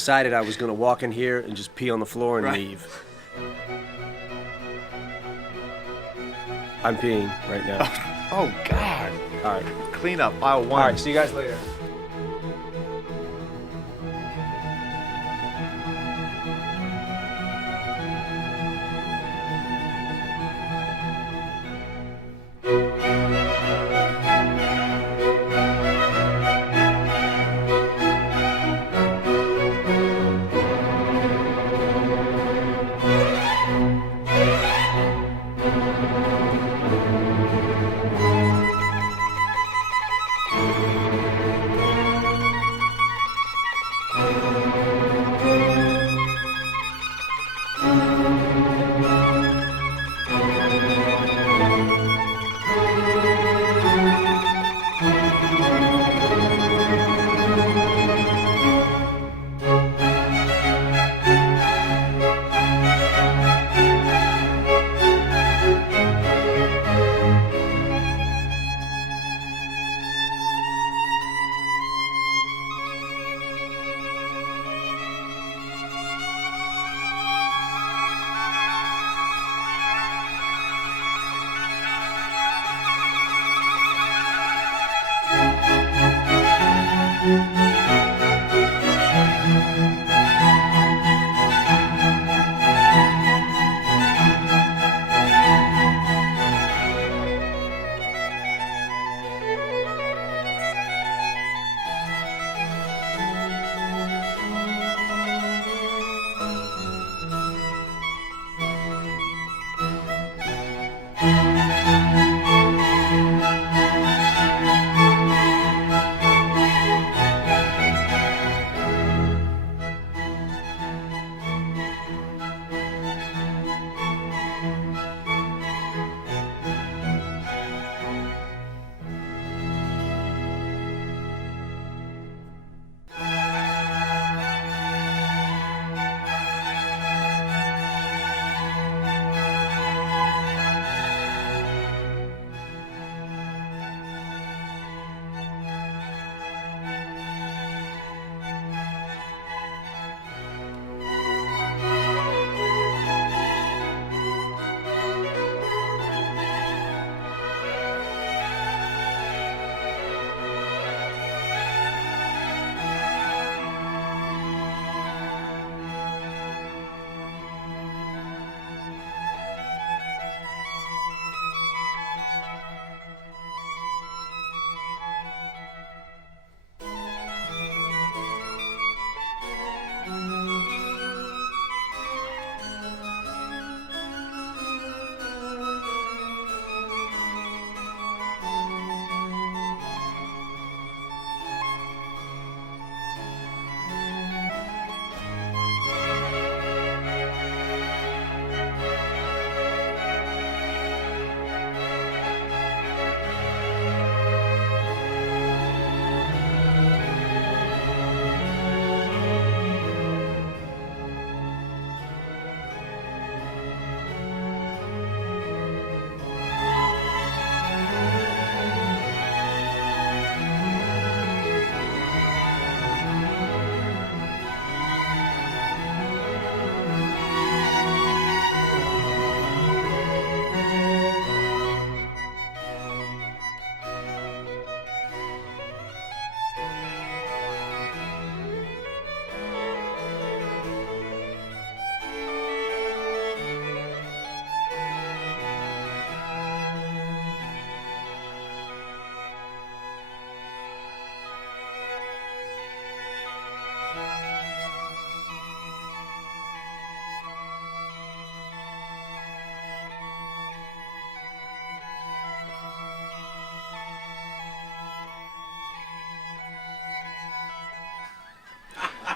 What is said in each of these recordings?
decided I was gonna walk in here and just pee on the floor and leave. I'm peeing right now. Oh, God. All right. Clean up, aisle one. All right, see you guys later.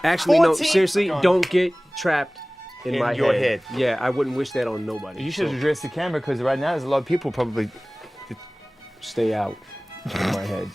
Actually, no, 14? seriously, don't get trapped in my your head. Yeah, I wouldn't wish that on nobody. You should address the camera because right now there's a lot of people probably. Stay out of my head.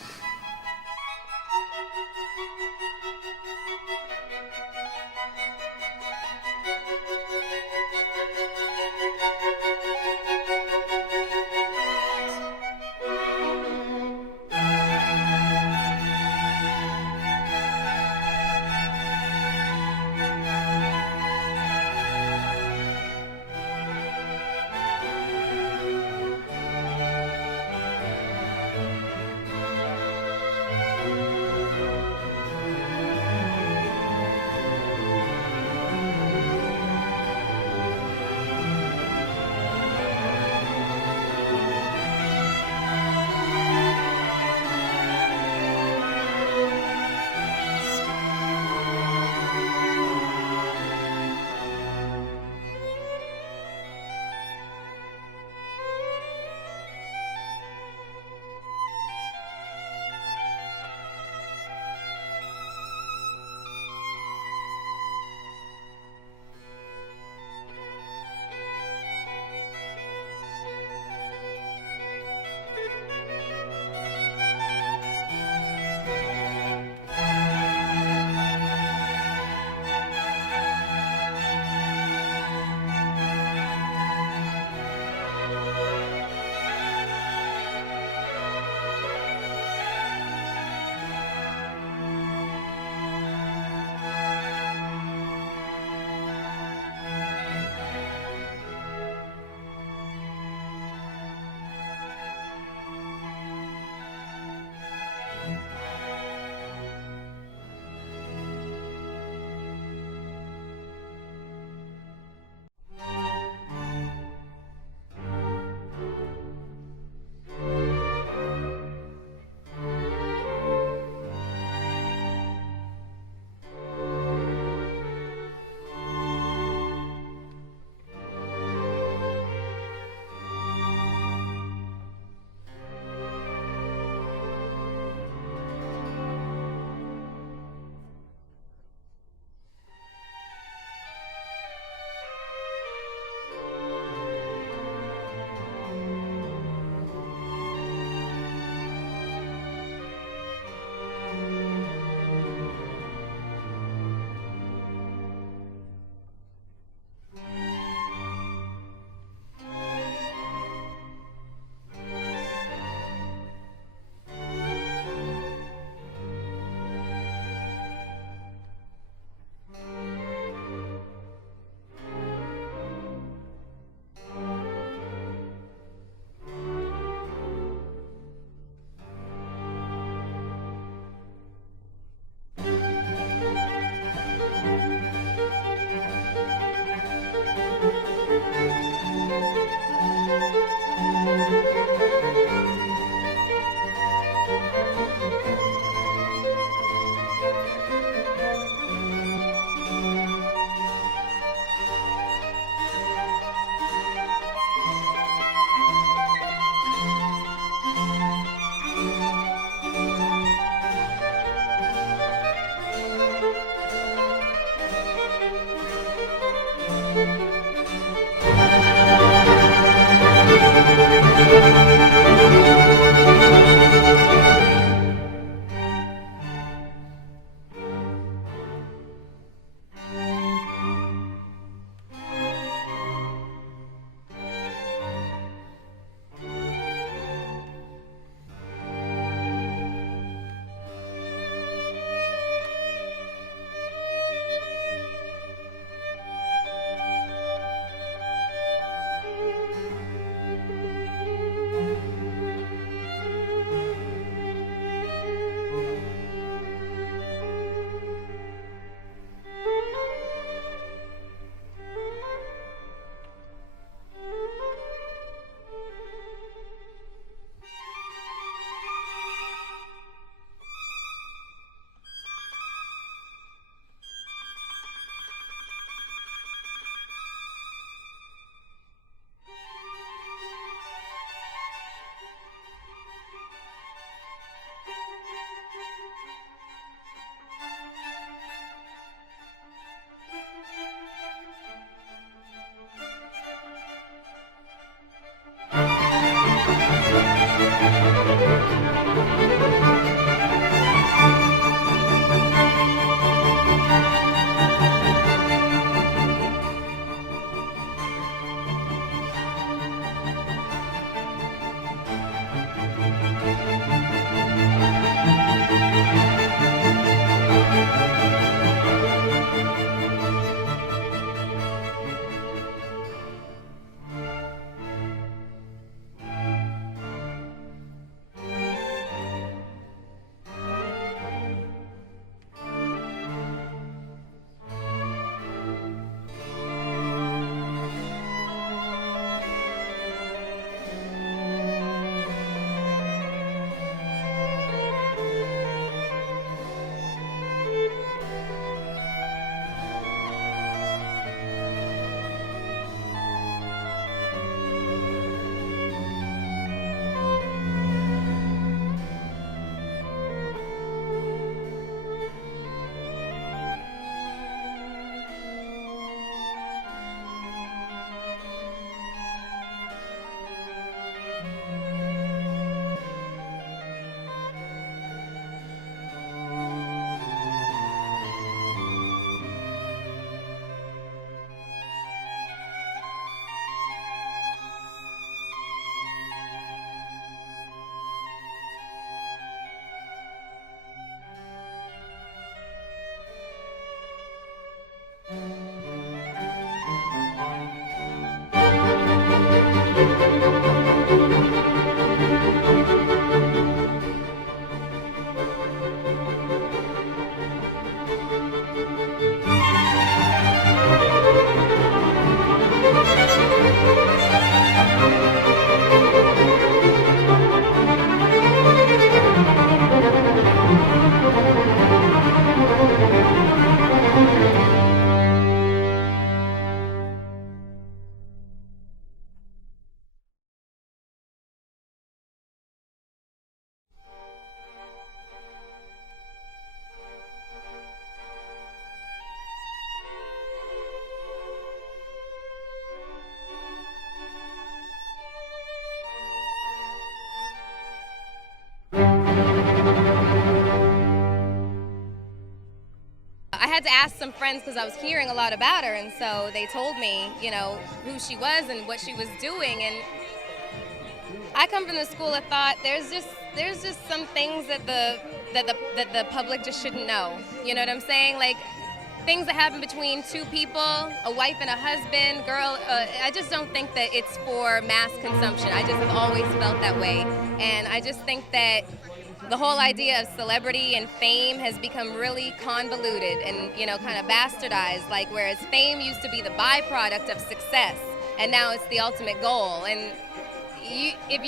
asked some friends because I was hearing a lot about her, and so they told me, you know, who she was and what she was doing. And I come from the school of thought there's just some things that the public just shouldn't know. You know what I'm saying? Like things that happen between two people, a wife and a husband, girl. I just don't think that it's for mass consumption. I just have always felt that way, and I just think that the whole idea of celebrity and fame has become really convoluted and, you know, kind of bastardized. Like whereas fame used to be the byproduct of success, and now it's the ultimate goal. And if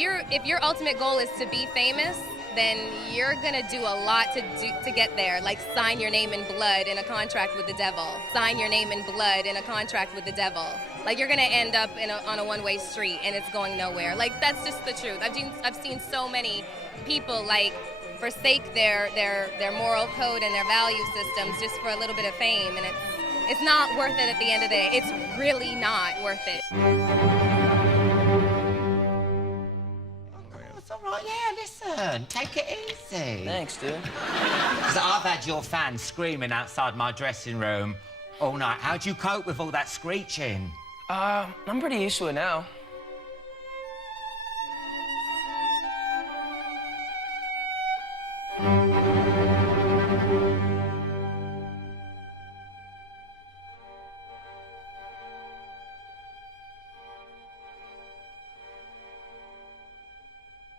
your ultimate goal is to be famous, then you're gonna do a lot to get there. Like sign your name in blood in a contract with the devil. Sign your name in blood in a contract with the devil. Like you're gonna end up on a one-way street and it's going nowhere. Like that's just the truth. I've seen so many people like forsake their moral code and their value systems just for a little bit of fame, and it's not worth it at the end of the day. It's really not worth it. It's all right, yeah, listen, take it easy. Thanks, dude. Because I've had your fans screaming outside my dressing room all night. How do you cope with all that screeching? I'm pretty used to it now.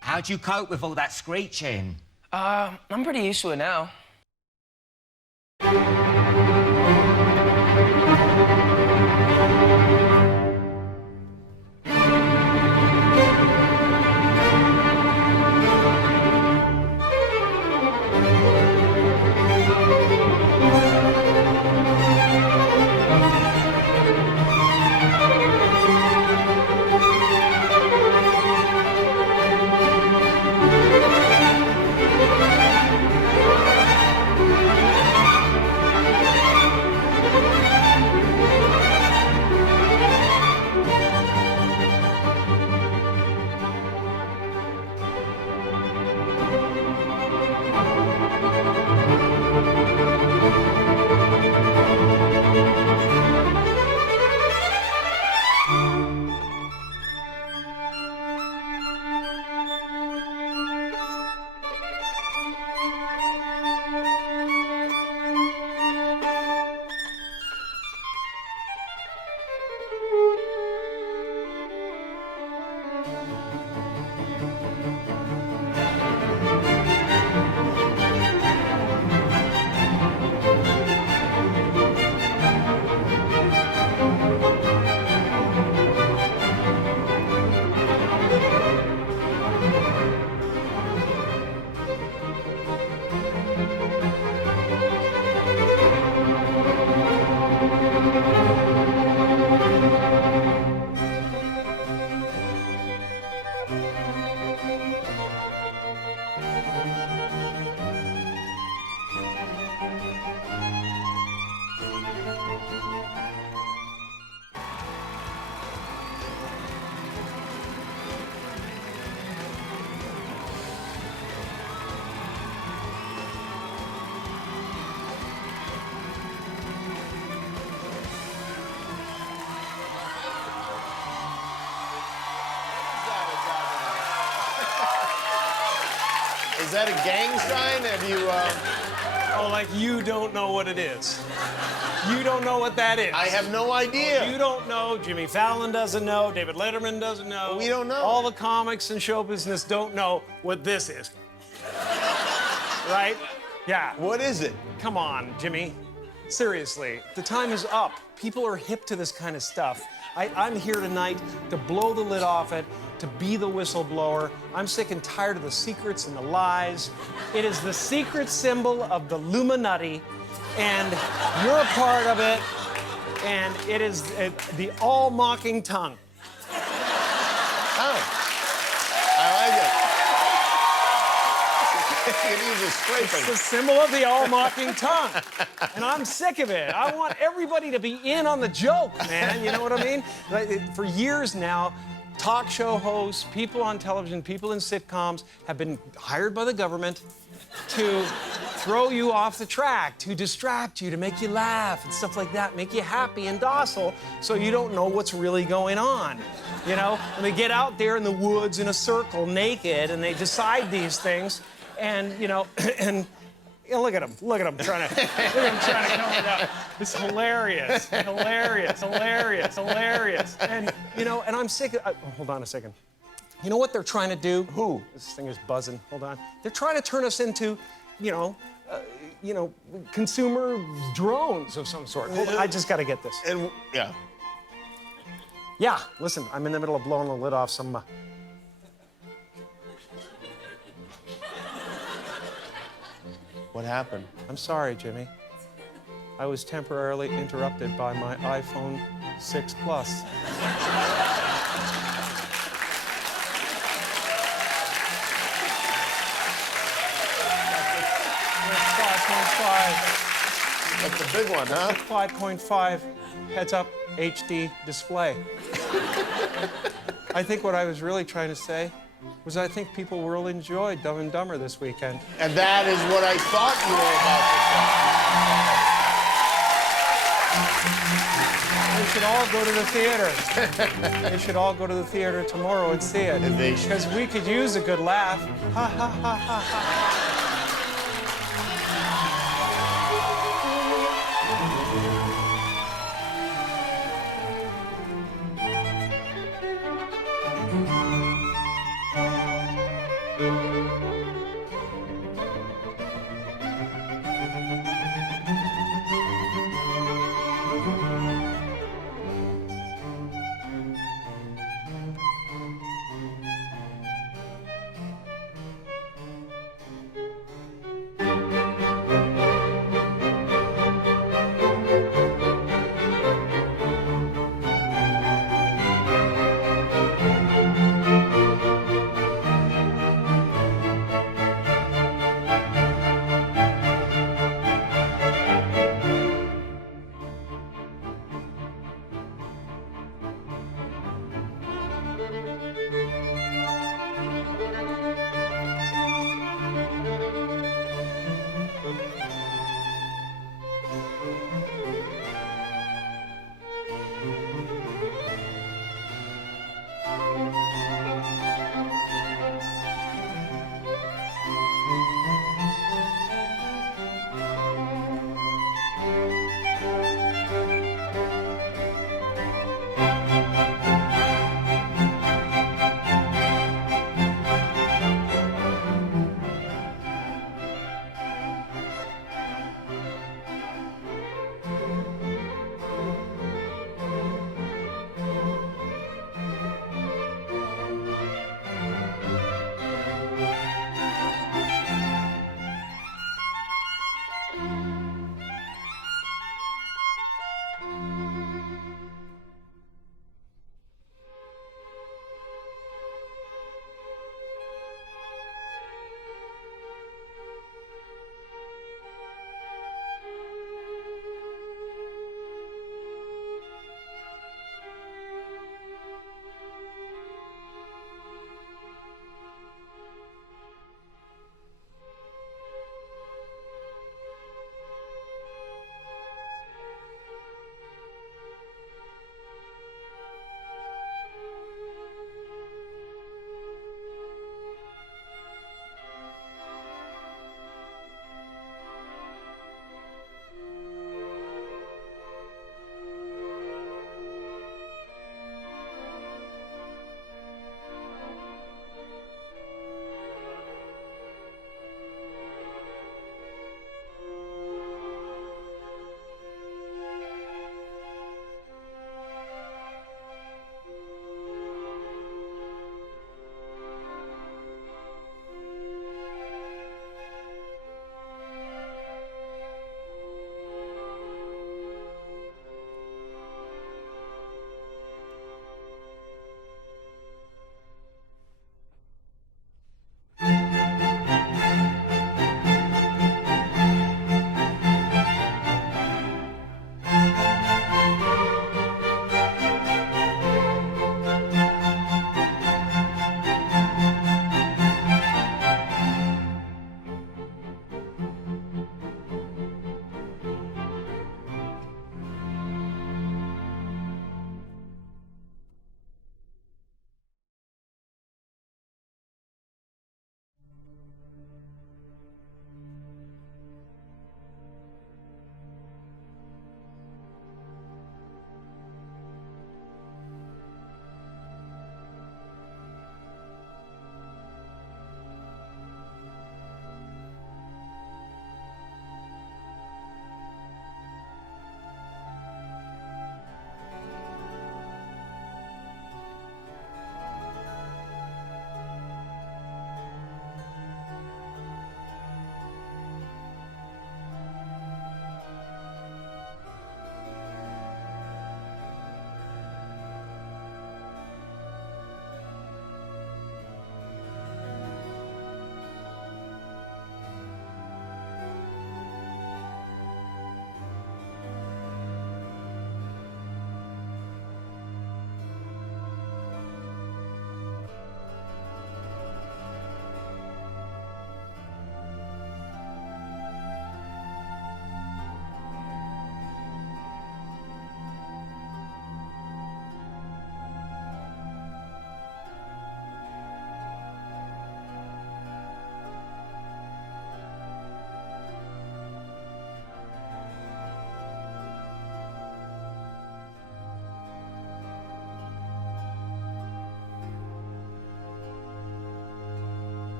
How do you cope with all that screeching? I'm pretty used to it now. Is that a gang sign? Have you, Oh, like you don't know what it is. You don't know what that is. I have no idea. You don't know. Jimmy Fallon doesn't know. David Letterman doesn't know. We don't know. All the comics and show business don't know what this is. Right? Yeah. What is it? Come on, Jimmy. Seriously, the time is up. People are hip to this kind of stuff. I'm here tonight to blow the lid off it, to be the whistleblower. I'm sick and tired of the secrets and the lies. It is the secret symbol of the Illuminati, and you're a part of it, and it is the all-mocking tongue. Oh, I like it. You can use a scraping. It's the symbol of the all-mocking tongue. And I'm sick of it. I want everybody to be in on the joke, man. You know what I mean? Like, for years now, talk show hosts, people on television, people in sitcoms have been hired by the government to throw you off the track, to distract you, to make you laugh and stuff like that, make you happy and docile so you don't know what's really going on. You know, and they get out there in the woods in a circle naked and they decide these things and, you know, and you know, look at him trying to come it out. It's hilarious. And, you know, and I'm sick of, hold on a second. You know what they're trying to do? Who? This thing is buzzing. Hold on. They're trying to turn us into, you know, consumer drones of some sort. Hold on, I just got to get this. And yeah. Yeah, listen, I'm in the middle of blowing the lid off some. What happened? I'm sorry, Jimmy. I was temporarily interrupted by my iPhone 6 Plus. 5.5. That's the big one, huh? 5.5 heads-up HD display. I think what I was really trying to say was I think people will enjoy Dumb and Dumber this weekend. And that is what I thought They should all go to the theater. They should all go to the theater tomorrow and see it. And they should. Because we could use a good laugh. Ha, ha, ha, ha, ha.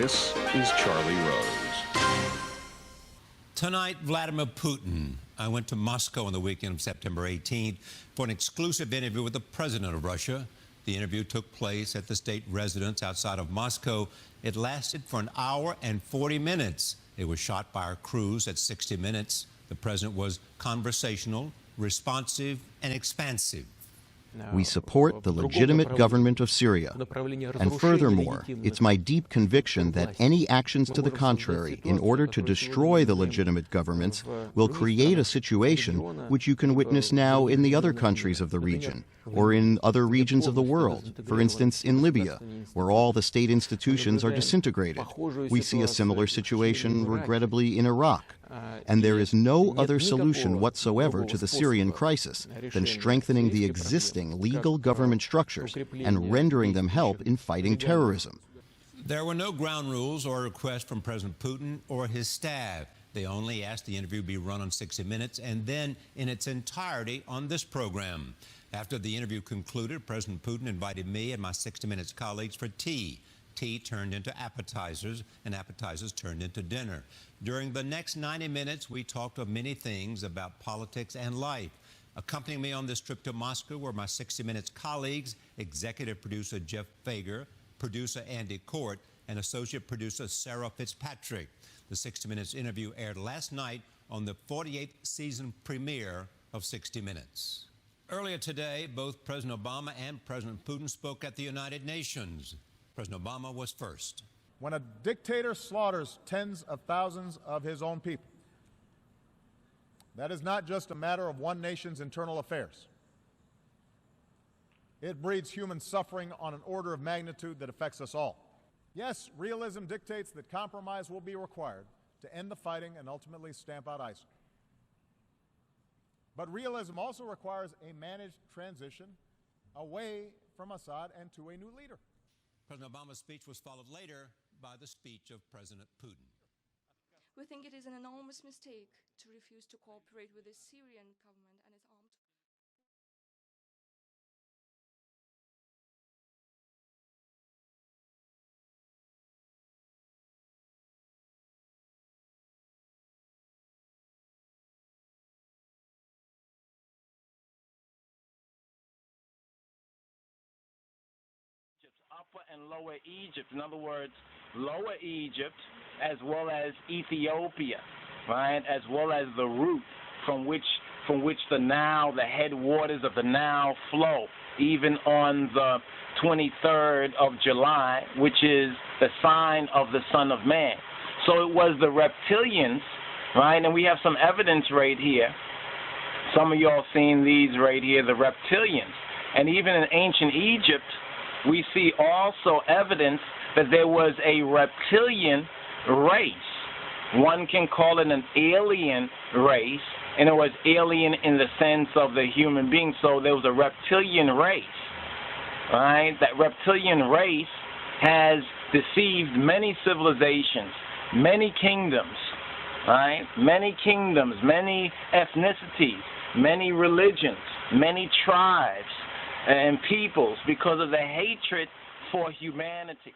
This is Charlie Rose. Tonight, Vladimir Putin. I went to Moscow on the weekend of September 18th for an exclusive interview with the president of Russia. The interview took place at the state residence outside of Moscow. It lasted for an hour and 40 minutes. It was shot by our crews at 60 minutes. The president was conversational, responsive, and expansive. We support the legitimate government of Syria. And furthermore, it's my deep conviction that any actions to the contrary in order to destroy the legitimate governments will create a situation which you can witness now in the other countries of the region, or in other regions of the world, for instance in Libya, where all the state institutions are disintegrated. We see a similar situation, regrettably, in Iraq. And there is no other solution whatsoever to the Syrian crisis than strengthening the existing legal government structures and rendering them help in fighting terrorism. There were no ground rules or requests from President Putin or his staff. They only asked the interview be run on 60 Minutes and then in its entirety on this program. After the interview concluded, President Putin invited me and my 60 Minutes colleagues for tea. Tea turned into appetizers, and appetizers turned into dinner. During the next 90 minutes, we talked of many things about politics and life. Accompanying me on this trip to Moscow were my 60 Minutes colleagues, executive producer Jeff Fager, producer Andy Court, and associate producer Sarah Fitzpatrick. The 60 Minutes interview aired last night on the 48th season premiere of 60 Minutes. Earlier today, both President Obama and President Putin spoke at the United Nations. President Obama was first. When a dictator slaughters tens of thousands of his own people, that is not just a matter of one nation's internal affairs. It breeds human suffering on an order of magnitude that affects us all. Yes, realism dictates that compromise will be required to end the fighting and ultimately stamp out ISIL. But realism also requires a managed transition away from Assad and to a new leader. President Obama's speech was followed later by the speech of President Putin. We think it is an enormous mistake to refuse to cooperate with the Syrian government and its armed Upper and Lower Egypt. In other words, Lower Egypt as well as Ethiopia, right, as well as the route from which the Nile, the headwaters of the Nile flow, even on the 23rd of July, which is the sign of the Son of Man. So it was the reptilians, right, and we have some evidence right here. Some of y'all seen these right here, the reptilians. And even in ancient Egypt, we see also evidence that there was a reptilian race. One can call it an alien race, and it was alien in the sense of the human being. So there was a reptilian race, right? That reptilian race has deceived many civilizations, many kingdoms, right? Many kingdoms, many ethnicities, many religions, many tribes and peoples because of the hatred for humanity.